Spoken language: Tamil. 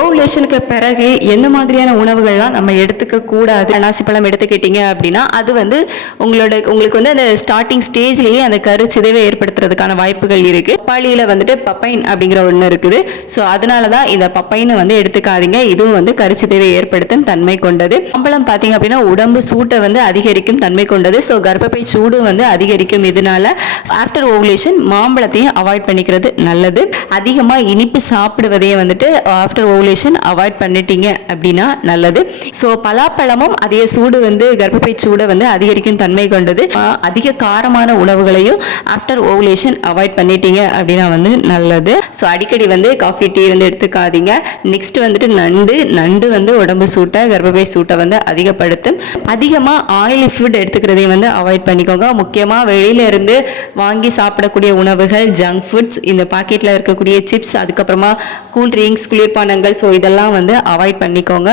ஓவுலேஷனுக்கு பிறகு எந்த மாதிரியான உணவுகள்லாம் நம்ம எடுத்துக்க கூடாது? அன்னாசிப்பழம் எடுத்துக்கிட்டீங்க அப்படின்னா அது வந்து உங்களுக்கு வந்து அந்த ஸ்டார்டிங் ஸ்டேஜ்லேயே அந்த கருச்சிதைவை ஏற்படுத்துறதுக்கான வாய்ப்புகள் இருக்குது. பப்பாளியில் வந்துட்டு பப்பைன் அப்படிங்கிற ஒன்று இருக்குது. ஸோ அதனால தான் இந்த பப்பைனை வந்து எடுத்துக்காதீங்க. இதுவும் வந்து கருச்சிதைவை ஏற்படுத்தும் தன்மை கொண்டது. மாம்பழம் பார்த்தீங்க அப்படின்னா உடம்பு சூட்டை வந்து அதிகரிக்கும் தன்மை கொண்டது. ஸோ கர்ப்பப்பை சூடு வந்து அதிகரிக்கும். இதனால ஆஃப்டர் ஓவுலேஷன் மாம்பழத்தையும் அவாய்ட் பண்ணிக்கிறது நல்லது. அதிகமாக இனிப்பு சாப்பிடுவதையே வந்துட்டு ஆஃப்டர் அவாய்ட் பண்ணிட்டீங்க அப்படின்னா நல்லது. ஸோ பலாப்பழமும் அதிக சூடு வந்து கர்ப்பப்பை சூடை வந்து அதிகரிக்கும் தன்மை கொண்டது. அதிக காரமான உணவுகளையும் ஆஃப்டர் ஓவுலேஷன் அவாய்ட் பண்ணிட்டீங்க அப்படின்னா வந்து நல்லது. ஸோ அடிக்கடி வந்து காஃபி டீ வந்து எடுத்துக்காதீங்க. நெக்ஸ்ட் வந்துட்டு நண்டு வந்து உடம்பு சூட்டை கர்ப்பப்பை சூட்டை வந்து அதிகப்படுத்தும். அதிகமாக ஆயிலி ஃபுட் எடுத்துக்கிறதையும் வந்து அவாய்ட் பண்ணிக்கோங்க. முக்கியமாக வெளியில இருந்து வாங்கி சாப்பிடக்கூடிய உணவுகள், ஜங்க் ஃபுட்ஸ், இந்த பாக்கெட்டில் இருக்கக்கூடிய சிப்ஸ், அதுக்கப்புறமா கூல் ட்ரிங்க்ஸ், குளிர்பானங்கள், ஸோ இதெல்லாம் வந்து அவாய்ட் பண்ணிக்கோங்க.